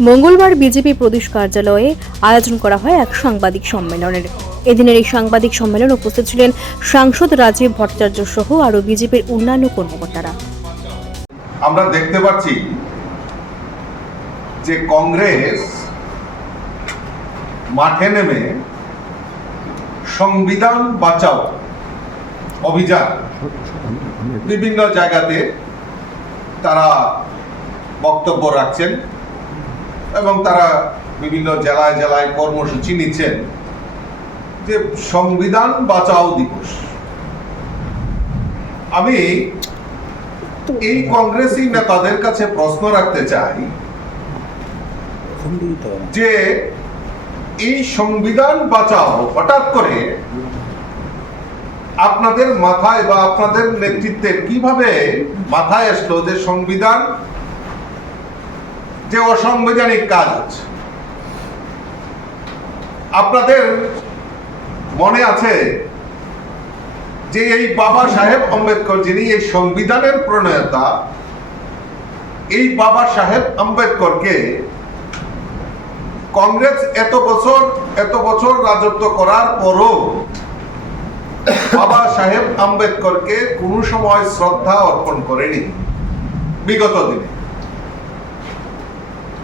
মঙ্গলবার বিজেপি প্রদেশ কার্যালয়ে আয়োজন করা হয় এক সাংবাদিক সম্মেলনের। এদিনের এই সাংবাদিক সম্মেলন উপস্থিত ছিলেন সাংসদ রাজীব ভট্টাচার্য সহ আরও বিজেপির অন্যান্য কর্মকর্তারা। আমরা দেখতে পাচ্ছি যে কংগ্রেস মাঠে নেমে সংবিধান বাঁচাও অভিযান বিভিন্ন জায়গাতে তারা বক্তব্য রাখছেন। এবং তারা বিভিন্ন জেলায় জেলায় কর্মসূচি নিচ্ছেন যে সংবিধান বাঁচাও দিবস। আমি এই কংগ্রেসি নেতাদের কাছে প্রশ্ন রাখতে চাই যে এই সংবিধান বাঁচাও, হঠাৎ করে আপনাদের মাথায় বা আপনাদের নেতৃত্বের কীভাবে মাথায় আসলো যে সংবিধান যে অসাংবিধানিক কাজ হচ্ছে। আপনাদের মনে আছে যে এই বাবা সাহেব আম্বেদকর যিনি, এই সংবিধানের প্রণয়তা, এই বাবা সাহেব আম্বেদকরকে কংগ্রেস এত বছর এত বছর রাজত্ব করার পরও বাবা সাহেব আম্বেদকরকে কোনো সময় শ্রদ্ধা অর্পণ করেনি। বিগত দিনে।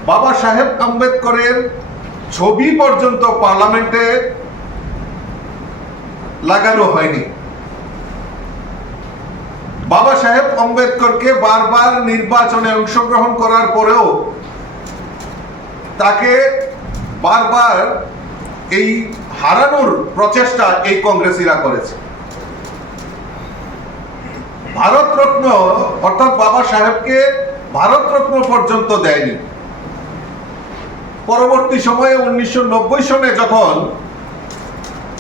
বাবা সাহেব আম্বেদকরের ছবি পর্যন্ত পার্লামেন্টে লাগানো হয়নি। বাবা সাহেব আম্বেদকরকে বারবার নির্বাচনে অংশগ্রহণ করার পরেও তাকে বারবার এই হারানোর প্রচেষ্টা এই কংগ্রেসীরা করেছে। ভারতরত্ন, অর্থাৎ বাবা সাহেবকে ভারতরত্ন পর্যন্ত দেয়নি। পরবর্তী সময়ে উনিশশো নব্বই সনে যখন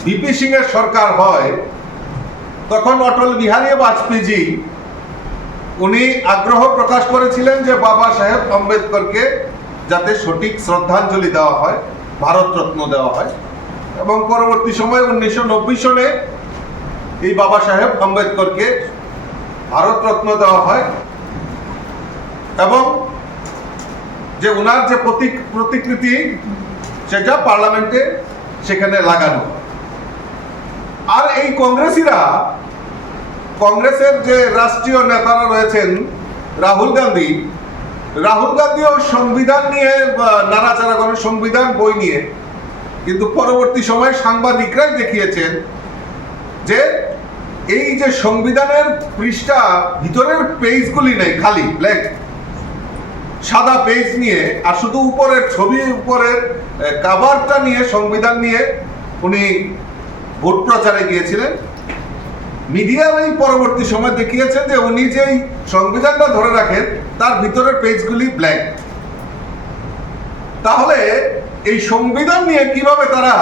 বিপি সিং এর সরকার হয়, তখন অটল বিহারী বাজপেয়ীজি, উনি আগ্রহ প্রকাশ করেছিলেন যে বাবা সাহেব আম্বেদকরকে যাতে সঠিক শ্রদ্ধাঞ্জলি দেওয়া হয় ভারতরত্ন দেওয়া হয়। এবং পরবর্তী সময়ে উনিশশো নব্বই সনে এই বাবা সাহেব আম্বেদকরকে ভারতরত্ন দেওয়া হয়। এবং যে ওনার যে প্রতীক, প্রতিকৃতি, সেটা পার্লামেন্টে সেখানে লাগানো। আর এই কংগ্রেসিরা, কংগ্রেসের যে রাষ্ট্রীয় নেতারা রয়েছেন, রাহুল গান্ধী, রাহুল গান্ধীও সংবিধান নিয়ে নাড়াচাড়া করেন সংবিধান বই নিয়ে, কিন্তু পরবর্তী সময়ে সাংবাদিকরাই দেখিয়েছেন যে এই যে সংবিধানের পৃষ্ঠা, ভিতরের পেজগুলি নেই, খালি ব্ল্যাক সাদা পেজ নিয়ে আর শুধু উপরের ছবি, উপরের কাভারটা নিয়ে, সংবিধান নিয়ে উনি ভোট প্রচারে গিয়েছিলেন। মিডিয়া এই পরবর্তী সময় দেখিয়েছেন যে উনি যেই সংবিধানটা ধরে রাখেন, তার ভিতরের পেজগুলি ব্ল্যাঙ্ক তাহলে এই সংবিধান নিয়ে কীভাবে তারা,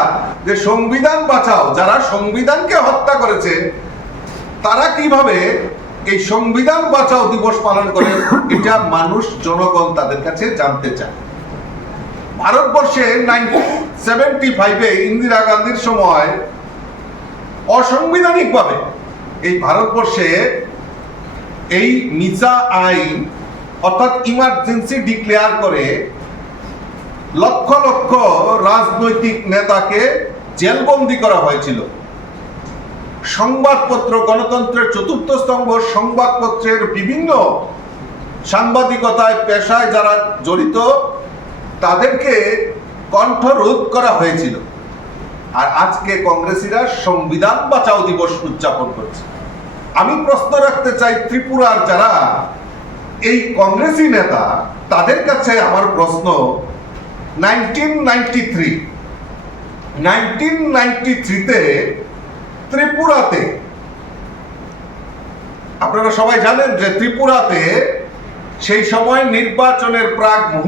যে সংবিধান বাঁচাও, যারা সংবিধানকে হত্যা করেছে, তারা কীভাবে এই সংবিধান বাঁচাও দিবস পালন করে, এটা মানুষ, জনগণ তাদের কাছে জানতে চায়। ভারতবর্ষে সেভেন্টি ফাইভে ইন্দিরা গান্ধীর সময় অসাংবিধানিকভাবে এই ভারতবর্ষে এই মিসা আইন, অর্থাৎ ইমার্জেন্সি ডিক্লেয়ার করে লক্ষ লক্ষ রাজনৈতিক নেতাকে জেলবন্দি করা হয়েছিল। সংবাদপত্র, গণতন্ত্রের চতুর্থ স্তম্ভ, সংবাদপত্রের বিভিন্ন সাংবাদিকতায় পেশায় যারা জড়িত, তাদেরকে কণ্ঠরোধ করা হয়েছিল। আর আজকে কংগ্রেসীরা সংবিধান বাঁচাও দিবস উদযাপন করছে। আমি প্রশ্ন রাখতে চাই ত্রিপুরার যারা এই কংগ্রেসি নেতা, তাদের কাছে আমার প্রশ্ন nineteen ninety three nineteen ninety থ্রিতে ত্রিপুরাতে। আপনারা সবাই জানেন যে ত্রিপুরাতে সেই সময় নির্বাচনের প্রাক মুহূর্তে